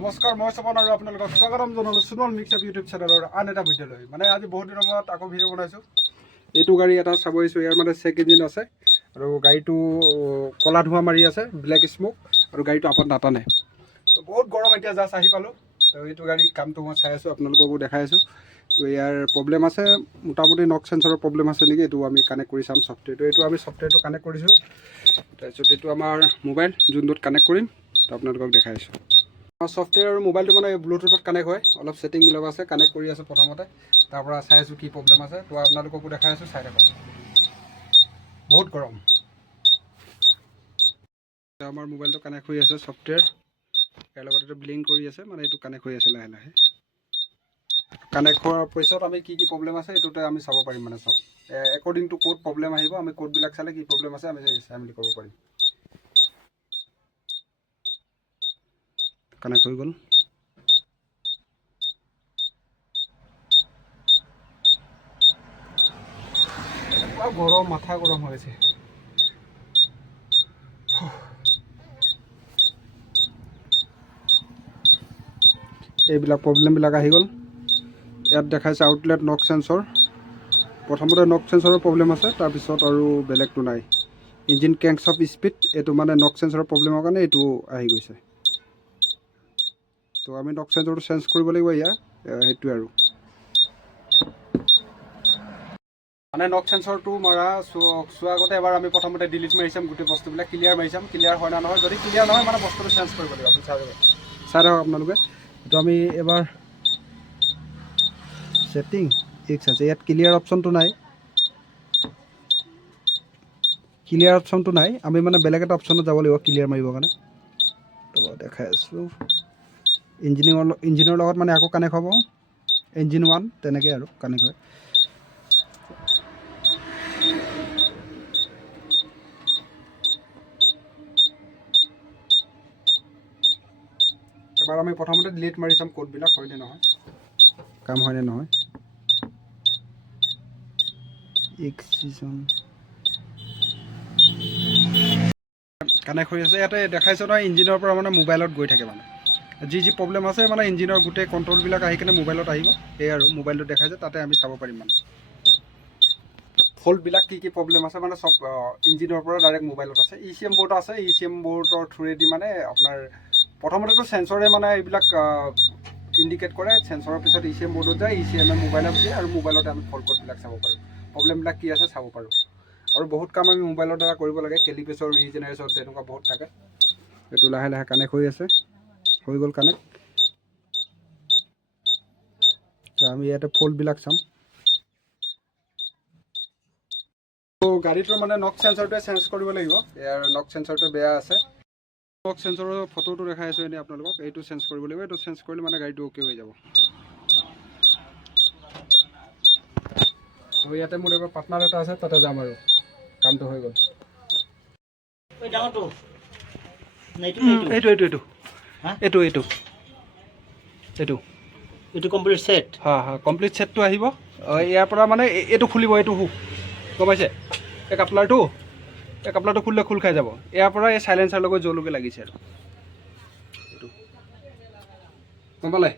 নমস্কাৰ, মই চপন আৰু আপোনালোকক স্বাগতম জনালোঁ সুনল মিক্সআপ ইউটিউব চেনেলৰ আন এটা ভিডিঅ'লৈ। মানে আজি বহুত দিনৰ মূৰত আকৌ ভিডিঅ' বনাইছোঁ। এইটো গাড়ী এটা চাব আহিছোঁ। ইয়াৰ মানে চেক ইঞ্জিন আছে আৰু গাড়ীটো ক'লা ধোঁৱা মাৰি আছে, ব্লেক স্মক, আৰু গাড়ীটো আপত নাটানে। তো বহুত গৰম, এতিয়া জাষ্ট আহি পালোঁ। তো এইটো গাড়ী কামটো মই চাই আছোঁ, আপোনালোককো দেখাই আছোঁ। তো ইয়াৰ প্ৰব্লেম আছে, মোটামুটি নক চেঞ্চৰৰ প্ৰব্লেম আছে নেকি, এইটো আমি কানেক্ট কৰি চাম ছফ্টৱেৰটো। এইটো আমি ছফ্টৱেৰটো কানেক্ট কৰিছোঁ। তাৰপিছত এইটো আমাৰ মোবাইল যোনটোত কানেক্ট কৰিম, তো আপোনালোকক দেখাই আছোঁ। ছফ্টৱেৰ আৰু মোবাইলটো মানে ব্লুটুথত কানেক্ট হয়, অলপ ছেটিংবিলাক আছে, কানেক্ট কৰি আছোঁ প্ৰথমতে। তাৰপৰা চাই আছোঁ কি প্ৰব্লেম আছে, তো আপোনালোককো দেখাই আছোঁ, চাই থাকক। বহুত গৰম। আমাৰ মোবাইলটো কানেক্ট হৈ আছে ছফ্টৱেৰ, ইয়াৰ লগত এইটো ব্লিংক কৰি আছে, মানে এইটো কানেক্ট হৈ আছে লাহে লাহে। কানেক্ট হোৱাৰ পিছত আমি কি প্ৰব্লেম আছে এইটোতে আমি চাব পাৰিম, মানে চব একৰ্ডিং টু ক'ড প্ৰব্লেম আহিব। আমি ক'ডবিলাক চালে কি প্ৰব্লেম আছে আমি চাই মেলি ক'ব পাৰিম। কানেক্ট হৈ গ'ল। গৰম, মাথা গৰম হৈছে। এইবিলাক প্ৰব্লেমবিলাক আহি গ'ল। ইয়াত দেখাইছে আউটলেট নক চেঞ্চৰ। প্ৰথমতে নক চেঞ্চৰৰ প্ৰব্লেম আছে, তাৰপিছত আৰু বেলেগটো নাই। ইঞ্জিন কেংছ অফ স্পীড, এইটো মানে নক চেঞ্চৰৰ প্ৰব্লেমৰ কাৰণে এইটো আহি গৈছে। তো আমি নক চেঞ্চৰটো চেঞ্জ কৰিব লাগিব ইয়াৰ, সেইটোৱে আৰু। মানে নক চেঞ্চৰটো মাৰা চোৱাৰ আগতে এবাৰ আমি প্ৰথমতে ডিলিট মাৰি চাম, গোটেই বস্তুবিলাক ক্লিয়াৰ মাৰি চাম, ক্লিয়াৰ হয় না নহয়। যদি ক্লিয়াৰ নহয় মানে বস্তুটো চেঞ্জ কৰিব লাগিব। আপুনি চাই থাকক আপোনালোকে। এইটো আমি এবাৰ ছেটিং ফিক্স আছে, ইয়াত ক্লিয়াৰ অপশ্যনটো নাই। ক্লিয়াৰ অপশ্যনটো নাই, আমি মানে বেলেগ এটা অপশ্যনত যাব লাগিব ক্লিয়াৰ মাৰিবৰ কাৰণে। তো দেখাই আছোঁ। ইঞ্জিনৰ লগত মানে আকৌ কানেক্ট হ'ব, ইঞ্জিন 1 তেনেকৈ আৰু কানেক্ট হয়। এবাৰ আমি প্ৰথমতে ডিলিট মাৰি চাম ক'ডবিলাক হয়নে নহয়, কাম হয়নে নহয়। কানেক্ট হৈ আছে। ইয়াতে দেখাইছে নহয় ইঞ্জিনৰ পৰা মানে মোবাইলত গৈ থাকে, মানে যি প্ৰব্লেম আছে মানে ইঞ্জিনৰ গোটেই কণ্ট্ৰলবিলাক আহি কিনে মোবাইলত আহিব। সেয়ে আৰু মোবাইলটো দেখাইছে, তাতে আমি চাব পাৰিম মানে ফল্টবিলাক কি প্ৰব্লেম আছে, মানে চব ইঞ্জিনৰ পৰা ডাইৰেক্ট মোবাইলত আছে। ECM বৰ্ড আছে, ECM বৰ্ডৰ থ্ৰুৱেদি মানে আপোনাৰ প্ৰথমতেতো চেঞ্চৰে মানে এইবিলাক ইণ্ডিকেট কৰে, চেঞ্চৰৰ পিছত ECM বৰ্ডত যায়, ECM মোবাইলত দিয়ে, আৰু মোবাইলতে আমি ফল্ট ক'ডবিলাক চাব পাৰোঁ, প্ৰব্লেমবিলাক কি আছে চাব পাৰোঁ। আৰু বহুত কাম আমি মোবাইলৰ দ্বাৰা কৰিব লাগে, কেলিপেছৰ ৰিজেনেৰেশ্যন তেনেকুৱা বহুত থাকে। এইটো লাহে লাহে কানেক্ট হৈ আছে, হৈ গ'ল কানেক্ট। আমি ইয়াতে ফল্টবিলাক চাম। গাড়ীটোৰ মানে নক চেঞ্চৰটোৱে চেঞ্জ কৰিব লাগিব, ইয়াৰ নক চেঞ্চৰটো বেয়া আছে। নক চেঞ্চৰৰ ফটোটো দেখাই আছোঁ এনেই আপোনালোকক, এইটো চেঞ্জ কৰিব লাগিব। এইটো চেঞ্জ কৰিলে মানে গাড়ীটো অ'কে হৈ যাব। তো ইয়াতে মোৰ এবাৰ পাৰ্টনাৰ এটা আছে, তাতে যাম আৰু কামটো হৈ গ'ল। এইটো কমপ্লিট ছেট। কমপ্লিট ছেটটো আহিব ইয়াৰ পৰা, মানে এইটো খুলিব, এইটো গম পাইছে, এই কাপলাৰটো খুলিলে খোল খাই যাব। ইয়াৰ পৰা এই চাইলেঞ্চাৰ লগত জলুকে লাগিছে আৰু গম পালে।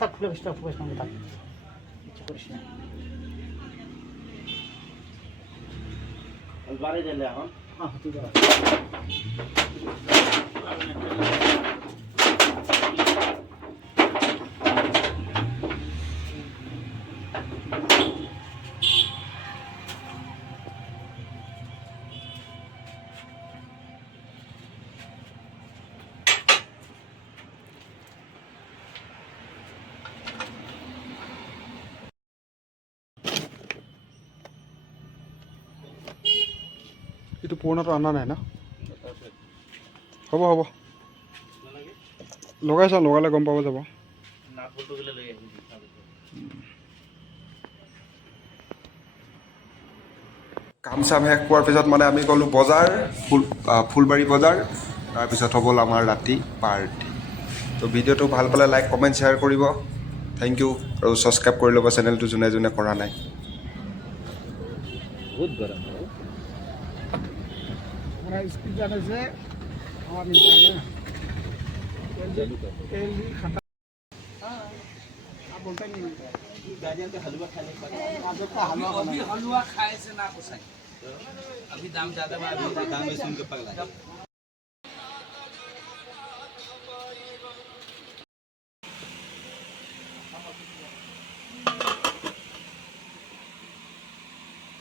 Tak খুলে বসতে ফোকাস না থাক কিছু কৰিস না বাড়ি দিলে এখন হ্যাঁ ঠিক আছে। এইটো পুৰণাটো অনা নাই ন? হ'ব লগাই চাওঁ, লগালে গম পাব যাব। কাম চাম শেষ হোৱাৰ পিছত মানে আমি গ'লোঁ বজাৰ, ফুলবাৰী বজাৰ। তাৰপিছত হ'ল আমাৰ ৰাতি পাৰ্টি। তো ভিডিঅ'টো ভাল পালে লাইক কমেণ্ট শ্বেয়াৰ কৰিব, থেংক ইউ। আৰু ছাবস্ক্ৰাইব কৰি ল'ব চেনেলটো যোনে যোনে কৰা নাই। বহুত গৰম। हमारा स्पीड जाने से हवा मिलता है ना तेल भी खत्म आप बोलते नहीं मिलता है गार्जियन का हलवा खाने का अभी हलवा खाए से ना पोसाई अभी दाम ज्यादा बा अभी दाम में सुन के पगला